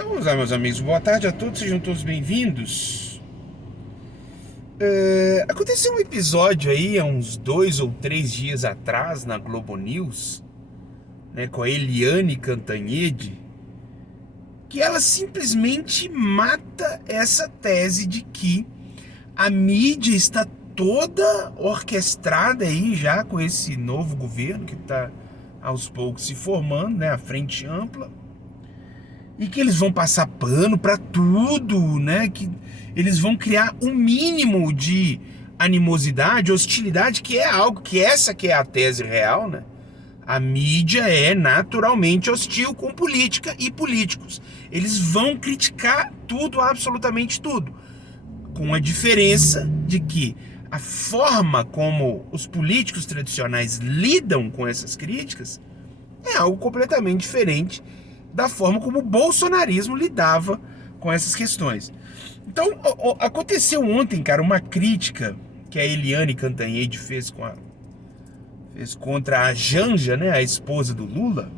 Então vamos lá, meus amigos. Boa tarde a todos, sejam todos bem-vindos. Aconteceu um episódio aí, há uns 2 ou 3 dias atrás, na Globo News, né, com a Eliane Cantanhede, que ela simplesmente mata essa tese de que a mídia está toda orquestrada aí já com esse novo governo que está aos poucos se formando, né, a Frente Ampla, e que eles vão passar pano para tudo, né? Que eles vão criar um mínimo de animosidade, hostilidade, que é algo que essa que é a tese real, né? A mídia é naturalmente hostil com política e políticos. Eles vão criticar tudo, absolutamente tudo, com a diferença de que a forma como os políticos tradicionais lidam com essas críticas é algo completamente diferente da forma como o bolsonarismo lidava com essas questões. Então, aconteceu ontem, cara, uma crítica que a Eliane Cantanhede fez contra a Janja, né, a esposa do Lula.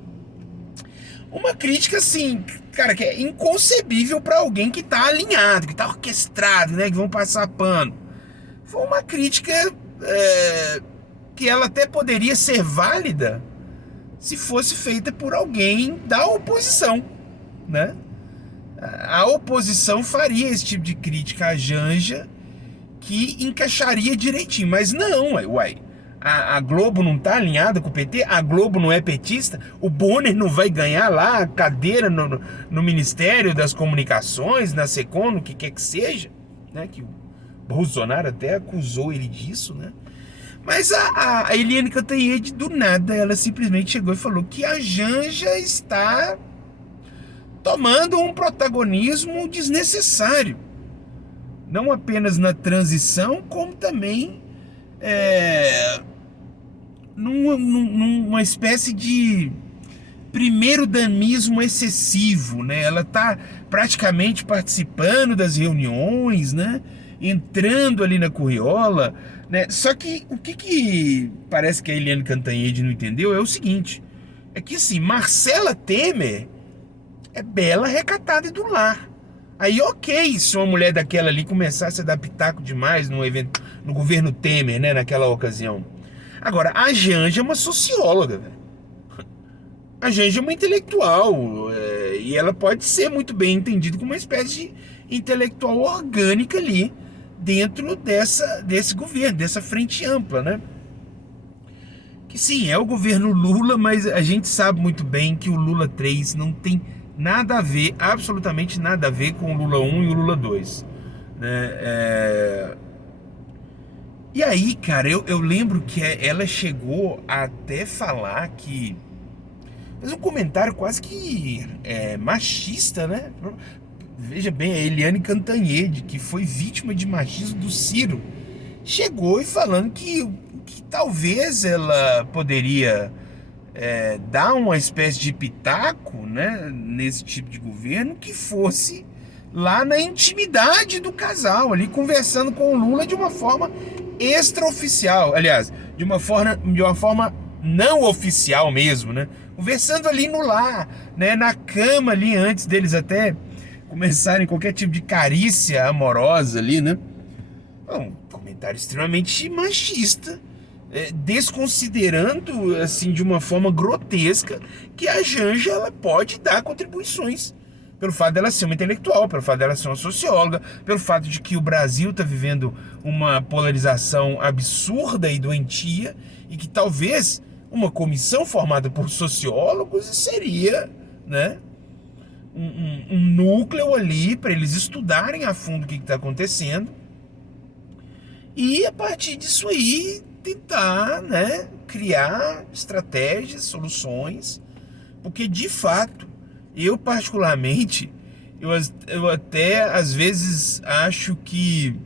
Uma crítica, assim, cara, que é inconcebível para alguém que tá alinhado, que tá orquestrado, né, que vão passar pano. Foi uma crítica que ela até poderia ser válida se fosse feita por alguém da oposição, né? A oposição faria esse tipo de crítica à Janja que encaixaria direitinho, mas não, uai. A Globo não tá alinhada com o PT, a Globo não é petista, o Bonner não vai ganhar lá a cadeira no Ministério das Comunicações, na SECOM, no que quer que seja, né? Que o Bolsonaro até acusou ele disso, né? Mas a Eliane Cantanhede, do nada, ela simplesmente chegou e falou que a Janja está tomando um protagonismo desnecessário. Não apenas na transição, como também numa espécie de primeiro-danismo excessivo, né? Ela está praticamente participando das reuniões, né? Entrando ali na curriola, né? Só que o que parece que a Eliane Cantanhede não entendeu é o seguinte, é que assim, Marcela Temer é bela, recatada e do lar. Aí ok, se uma mulher daquela ali começasse a dar pitaco demais no evento, no governo Temer, né, naquela ocasião. Agora, a Janja é uma socióloga, velho. A Janja é uma intelectual, e ela pode ser muito bem entendida como uma espécie de intelectual orgânica ali, dentro desse governo, dessa frente ampla, né? Que sim, é o governo Lula, mas a gente sabe muito bem que o Lula 3 não tem nada a ver, absolutamente nada a ver com o Lula 1 e o Lula 2, né? E aí, cara, eu lembro que ela chegou a até falar que... fez um comentário quase que machista, né? Veja bem, a Eliane Cantanhede, que foi vítima de machismo do Ciro, chegou e falando que talvez ela poderia dar uma espécie de pitaco, né, nesse tipo de governo, que fosse lá na intimidade do casal, ali conversando com o Lula de uma forma extraoficial, aliás, de uma forma não oficial mesmo, né? Conversando ali no lar, né, na cama ali, antes deles até começarem qualquer tipo de carícia amorosa ali, né? Um comentário extremamente machista, desconsiderando, assim, de uma forma grotesca, que a Janja, ela pode dar contribuições, pelo fato dela ser uma intelectual, pelo fato dela ser uma socióloga, pelo fato de que o Brasil está vivendo uma polarização absurda e doentia, e que talvez uma comissão formada por sociólogos seria, né, um núcleo ali para eles estudarem a fundo o que está acontecendo e a partir disso aí tentar, né, criar estratégias, soluções, porque de fato eu particularmente eu até às vezes acho que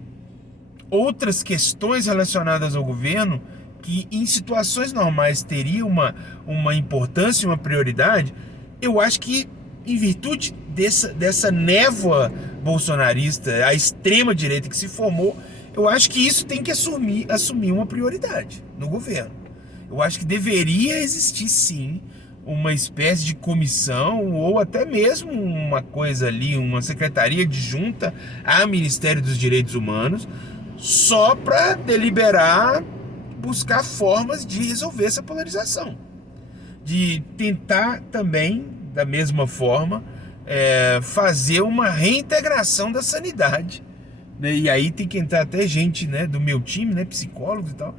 outras questões relacionadas ao governo que em situações normais teria uma importância, uma prioridade, eu acho que em virtude dessa névoa bolsonarista, a extrema direita que se formou, eu acho que isso tem que assumir uma prioridade no governo. Eu acho que deveria existir sim uma espécie de comissão ou até mesmo uma coisa ali, uma secretaria adjunta ao Ministério dos Direitos Humanos, só para deliberar, buscar formas de resolver essa polarização, de tentar também, da mesma forma, fazer uma reintegração da sanidade, né? E aí tem que entrar até gente, né, do meu time, né, psicólogos e tal,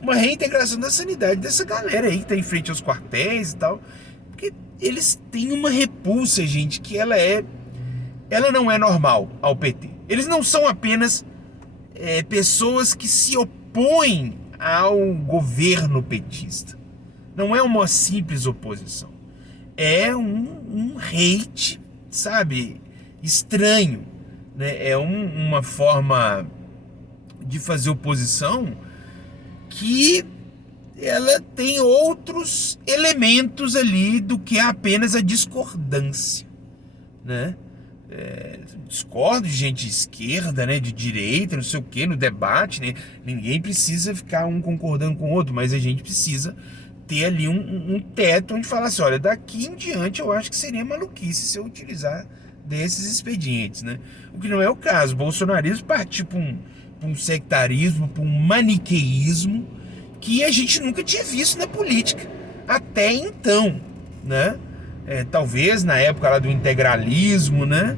uma reintegração da sanidade dessa galera aí que tá em frente aos quartéis e tal, porque eles têm uma repulsa, gente, que ela não é normal ao PT. Eles não são apenas pessoas que se opõem ao governo petista. Não é uma simples oposição. É um hate, sabe, estranho, né? É uma forma de fazer oposição que ela tem outros elementos ali do que apenas a discordância, né? Discordo de gente de esquerda, né, de direita, não sei o que, no debate, né? Ninguém precisa ficar um concordando com o outro, mas a gente precisa ter ali um teto onde falar assim, olha, daqui em diante eu acho que seria maluquice se eu utilizar desses expedientes, né? O que não é o caso. O bolsonarismo partiu para um sectarismo, para um maniqueísmo que a gente nunca tinha visto na política até então, né? Talvez na época lá do integralismo, né?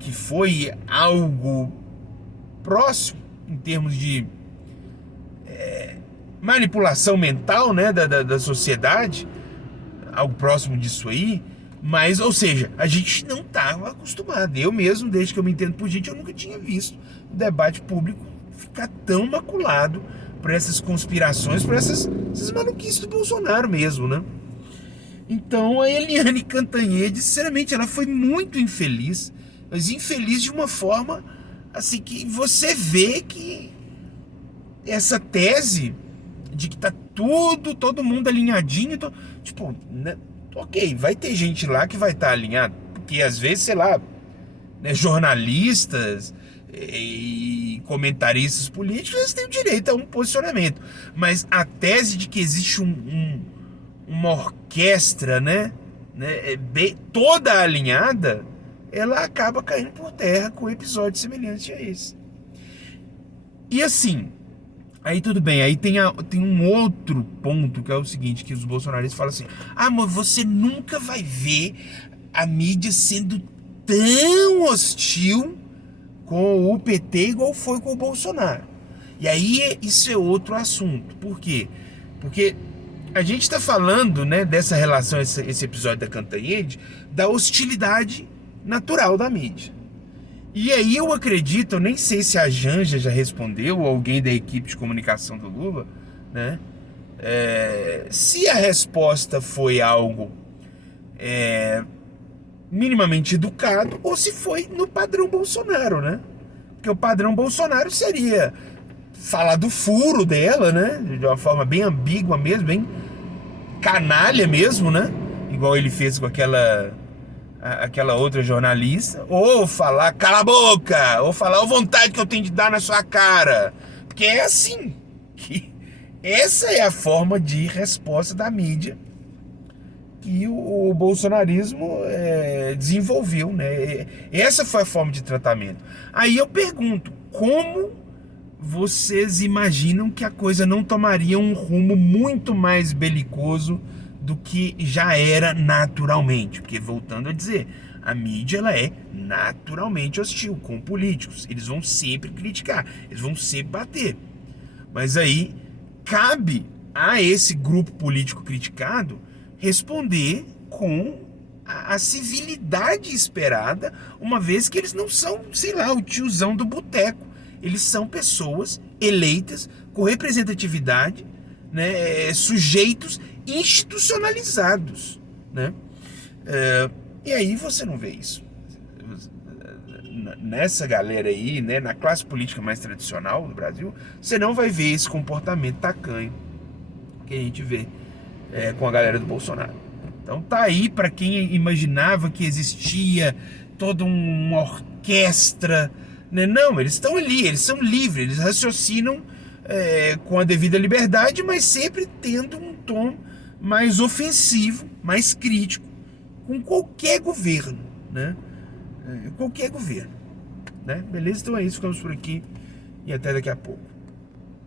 Que foi algo próximo em termos de manipulação mental, né, da sociedade, algo próximo disso aí, mas, ou seja, a gente não estava acostumado. Eu mesmo, desde que eu me entendo por gente, eu nunca tinha visto o debate público ficar tão maculado por essas conspirações, por essas maluquices do Bolsonaro mesmo, né? Então a Eliane Cantanhede, sinceramente, ela foi muito infeliz, mas infeliz de uma forma assim que você vê que essa tese de que tá todo mundo alinhadinho, tipo, né? Ok, vai ter gente lá que vai estar alinhado, porque às vezes, sei lá, né, jornalistas e comentaristas políticos, eles têm o direito a um posicionamento, mas a tese de que existe uma orquestra, né, toda alinhada, ela acaba caindo por terra com episódios semelhantes a esse. E assim, aí tudo bem, aí tem um outro ponto que é o seguinte, que os bolsonaristas falam assim, mas você nunca vai ver a mídia sendo tão hostil com o PT igual foi com o Bolsonaro. E aí isso é outro assunto. Por quê? Porque a gente está falando, né, dessa relação, esse episódio da Cantanhede, da hostilidade natural da mídia. E aí eu acredito, eu nem sei se a Janja já respondeu, ou alguém da equipe de comunicação do Lula, né? Se a resposta foi algo minimamente educado, ou se foi no padrão Bolsonaro, né? Porque o padrão Bolsonaro seria falar do furo dela, né? De uma forma bem ambígua mesmo, bem canalha mesmo, né? Igual ele fez com aquela outra jornalista, ou falar cala a boca, ou falar a vontade que eu tenho de dar na sua cara, porque é assim que essa é a forma de resposta da mídia que o bolsonarismo desenvolveu, né? Essa foi a forma de tratamento. Aí eu pergunto, como vocês imaginam que a coisa não tomaria um rumo muito mais belicoso do que já era naturalmente? Porque, voltando a dizer, a mídia ela é naturalmente hostil com políticos. Eles vão sempre criticar, eles vão sempre bater. Mas aí cabe a esse grupo político criticado responder com a civilidade esperada, uma vez que eles não são, sei lá, o tiozão do boteco. Eles são pessoas eleitas com representatividade, né, sujeitos institucionalizados, né? E aí você não vê isso. Nessa galera aí, né, na classe política mais tradicional do Brasil, você não vai ver esse comportamento tacanho que a gente vê com a galera do Bolsonaro. Então tá aí para quem imaginava que existia toda uma orquestra, né? Não, eles estão ali, eles são livres, eles raciocinam com a devida liberdade, mas sempre tendo um tom mais ofensivo, mais crítico com qualquer governo, né? Qualquer governo, né? Beleza? Então é isso, ficamos por aqui e até daqui a pouco.